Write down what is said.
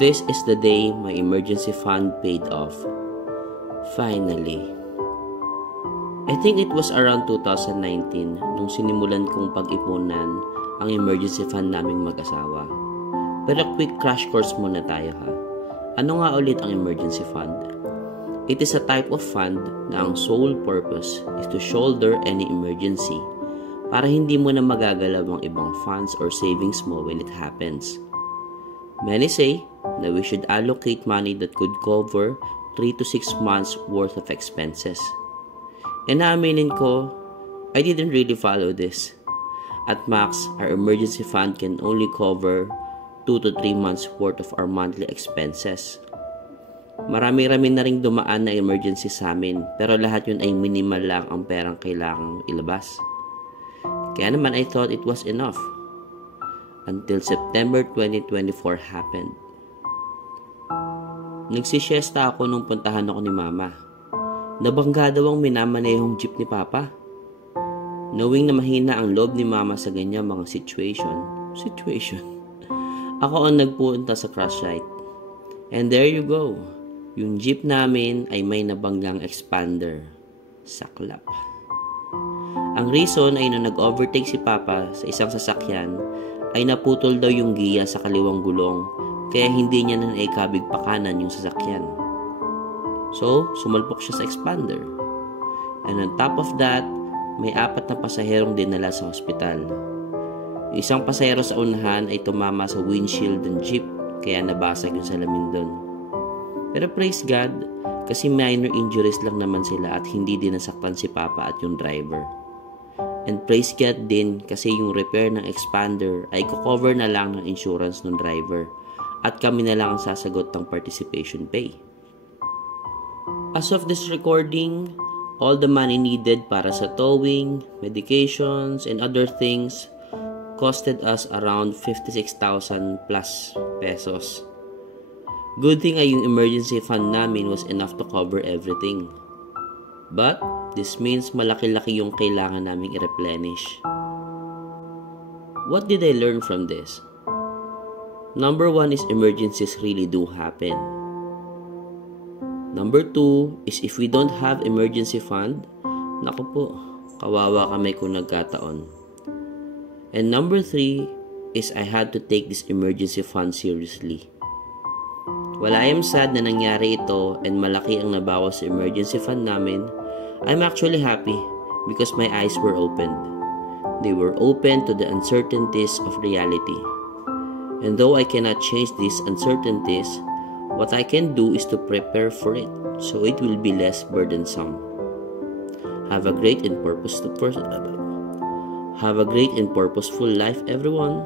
This is the day my emergency fund paid off. Finally. I think it was around 2019 nung sinimulan kong pag-ipunan ang emergency fund naming mag-asawa. Pero quick crash course muna tayo ha. Ano nga ulit ang emergency fund? It is a type of fund na ang sole purpose is to shoulder any emergency para hindi mo na magagalaw ang ibang funds or savings mo when it happens. Many say na we should allocate money that could cover 3 to 6 months worth of expenses. And naaminin ko, I didn't really follow this. At max, our emergency fund can only cover 2 to 3 months worth of our monthly expenses. Marami-rami na ring dumaan na emergency sa amin, pero lahat yun ay minimal lang ang perang kailangang ilabas. Kaya naman I thought it was enough. Until September 2024 happened. Nagsisiesta ako nung puntahan ako ni Mama. Nabangga daw ang minamanehong jeep ni Papa. Knowing na mahina ang loob ni Mama sa ganyan mga situation. Ako ang nagpunta sa crash site. And there you go. Yung jeep namin ay may nabanggang expander. Saklap. Ang reason ay nung nag-overtake si Papa sa isang sasakyan ay naputol daw yung giya sa kaliwang gulong kaya hindi niya na naikabig pakanan yung sasakyan. So, sumalpok siya sa expander. And on top of that, may 4 na pasaherong dinala sa hospital. Yung isang pasahero sa unahan ay tumama sa windshield ng jeep kaya nabasag yung salamin doon. Pero praise God, kasi minor injuries lang naman sila at hindi din nasaktan si Papa at yung driver. And praise God din kasi yung repair ng expander ay cover na lang ng insurance ng driver at kami na lang ang sasagot ng participation pay. As of this recording, all the money needed para sa towing, medications, and other things costed us around 56,000 plus pesos. Good thing ay yung emergency fund namin was enough to cover everything. But this means malaki-laki yung kailangan naming i-replenish. What did I learn from this? Number 1 is emergencies really do happen. Number 2 is if we don't have emergency fund, naku po, kawawa kami kung nagkataon. And number 3 is I had to take this emergency fund seriously. While I am sad na nangyari ito and malaki ang nabawas sa emergency fund namin, I'm actually happy because my eyes were opened. They were open to the uncertainties of reality. And though I cannot change these uncertainties, what I can do is to prepare for it so it will be less burdensome. Have a great and purposeful life, everyone.